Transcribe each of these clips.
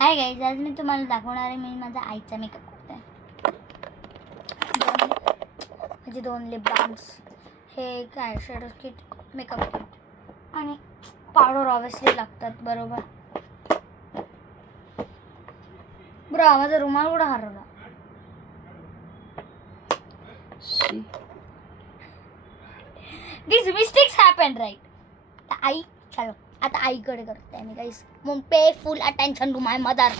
Hi guys, आज मी तुम्हाला दाखवणार आहे मी माझा आईचा मेकअप करते. माझे 2 लिप बाम्स, हे एक eye shadow kit, makeup kit आणि पावडर ऑब्विसली लागतात. बरोबर ब्रो, माझा रुमाल कुठं हरवला? These mistakes happen, right? आई चलो आता आईकडे करते मी guys. Pay full attention to my mother.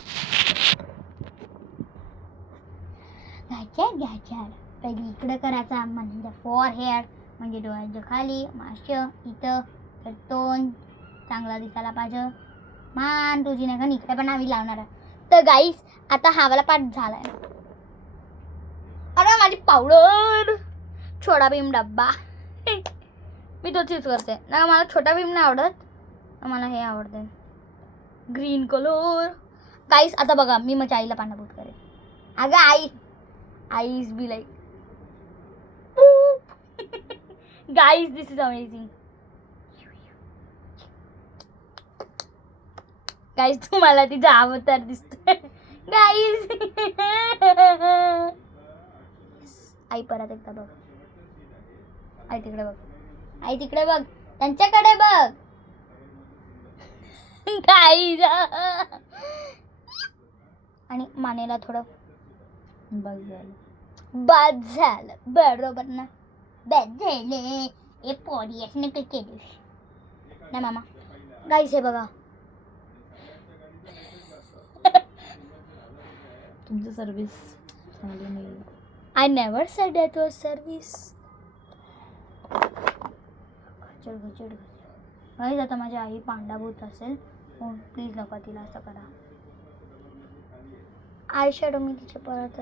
घ्यायच्या पहिले इकडे करायचा, म्हणजे फॉर हेअर, म्हणजे डोळ्याच्या खाली, माश इथं, तर तोंड चांगला दिसायला पाहिजे. मान तुझी नाही का इकडे पण आम्ही लावणार आहे. तर गाईस आता हा वाला पार्ट झालाय. अरे माझी पावडर, छोटा भीम डब्बा मी तोच यूज करते ना. मला छोटा भीम नाही आवडत, मला हे आवडते ग्रीन कलर. गाईस आता बघा मी माझ्या आईला पाण्याभूत करेन. अगं आई is be like guys this is amazing. Guys तुम्हाला तिचा अवतार दिसतोय गाईस. आई परत एकदा बघ, आई तिकडे बघ, आई तिकडे बघ, त्यांच्याकडे बघ गाईस. आणि मानेला थोडं बस झालं बरोबर ना. बस झाले ए पॉडी असं काही केलीस ना मामा. गाईस हे बघा तुमचं सर्विस चांगली नाही. I never said that was service. घचड गाईस आता माझी आई पांडाभूत असेल, प्लीज नका तिला असं करा. आय शॅडो मी तिच्या परत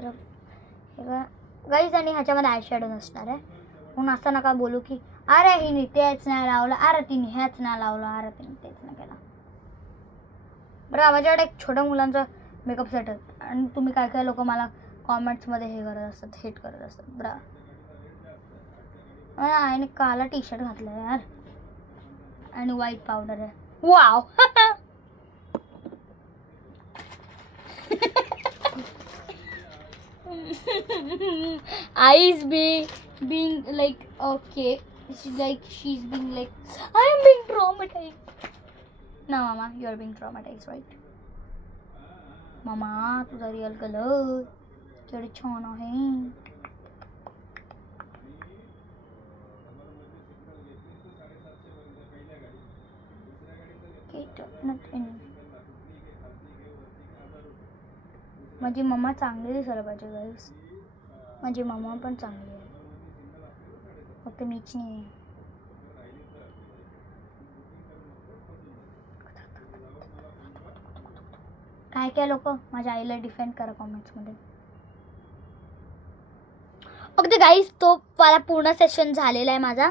गाईज, आणि ह्याच्यामध्ये आय शॅडो नसणार आहे म्हणून असं नका बोलू की अरे हिने तेच नाही लावलं, अरे तिने हेच नाही लावलं, अरे तिने तेच नाही केलं. बरं माझ्याकडे एक छोट्या मुलांचा मेकअप सेट आहे आणि तुम्ही काय काय लोक मला कॉमेंट्समध्ये हे करत असतात, हेट करत असतात. बरं आईने काला टी शर्ट घातला आहे यार आणि व्हाईट पावडर आहे. Wow Eyes being like okay, she's being like I am being traumatized. No mama, you are being traumatized, right? Mama, तुझा रिअल कलर केवढे छान आहे. माझी मम्मा चांगली दिसायला पाहिजे गाईस. माझी मम्मा पण चांगली आहे, फक्त मीच नाही आहे. काय काय लोक माझ्या आईला डिफेंड करा कॉमेंट्समध्ये. ओके गाईस, तो वाला पूर्ण सेशन झालेला आहे माझा.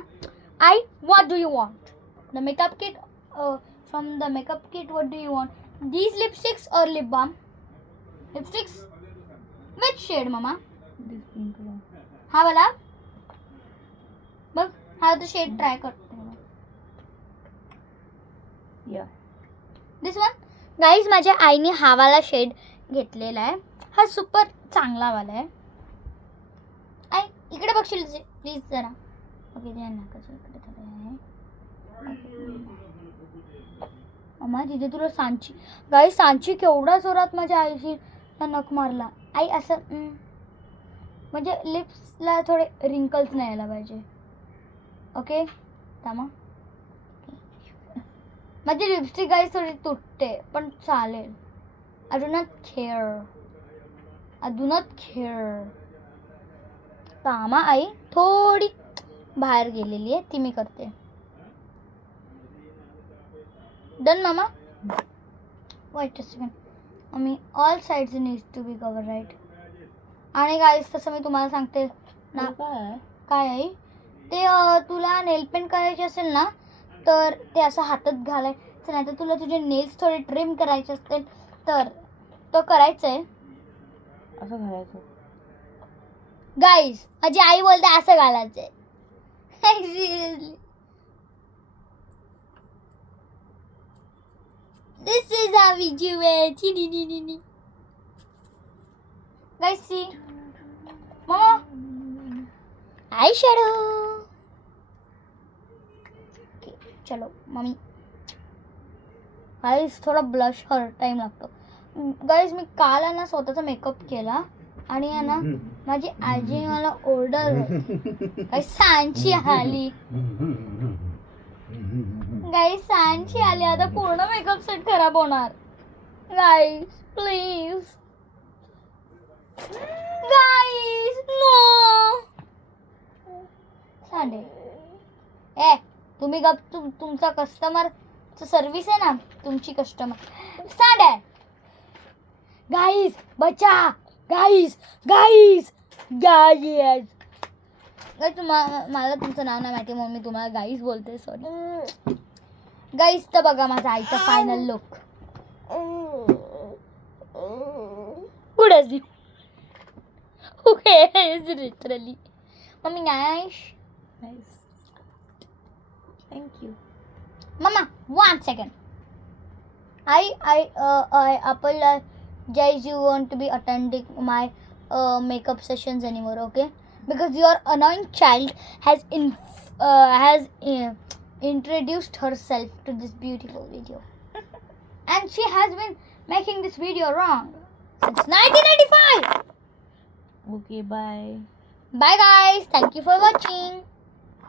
आई what do you want the makeup kit from the makeup kit. What do you want, these lipsticks और lip balm? Lipsticks which shade mama? हा वाला बघ, हा तो शेड ट्राय करते. दिस वन. गाईज माझ्या आईने हा वाला शेड घेतलेला आहे. हा सुपर चांगला वाला आहे. आई इकडे बघशील प्लीज जरा. ओके इकडे थोडं आहे. मम्मा तिथे तुला सांची, गाईज सांची केवढा जोरात माझ्या आईशी नख मारला. आई असं म्हणजे लिप्सला थोडे रिंकल्स नाही यायला पाहिजे. ओके थांबा, माझी लिपस्टिक गाईज थोडी तुटते पण चालेल. I do not care. थांबा आई थोडी बाहेर गेलेली आहे, ती मी करते. डन मामा. वाईट सेकंड मम्मी, all sides needs to be cover right. आणि गाईस तसं मी तुम्हाला सांगते ना, काय आहे ते तुला नेल पेंट करायचे असेल ना तर ते असं हातात घालायचं, नाही तर तुला तुझे नेल्स थोडे ट्रिम करायचे असतील तर तो करायचं आहे. असं घालायचं गाईस, माझी आई बोलते असं घालायचं आहे. Seriously This is how we do it. Guys, see. Mama. Eyeshadow. Okay, चलो मम्मी. गाईज थोडा ब्लश हर टाइम लागतो. गाईज मी काल आहे ना स्वतःचा मेकअप केला आणि आहे ना माझी आजी मला ऑर्डर काही सांची आली. गाईज सांची आली. आता पूर्ण मेकअप सेट खराब होणार. Guys please. Guys no. सांडे ए तुम्ही गप. तुमचा कस्टमर सर्विस आहे ना तुमची कस्टमर सांडे. गाईज बचा. Guys guys guys. मला तुमचं नाव नाही माहिती म्हणून मी तुम्हाला गाईज बोलते. Sorry guys. तर बघा माझा आईचा फायनल लुक. पुढे literally mummy nice. Thank you. Mama, 1 second. I apologize. You won't be attending my makeup sessions anymore, okay? Because your annoying child has introduced herself to this beautiful video, and she has been making this video wrong since 1985. Okay, bye. Bye, guys. Thank you for watching.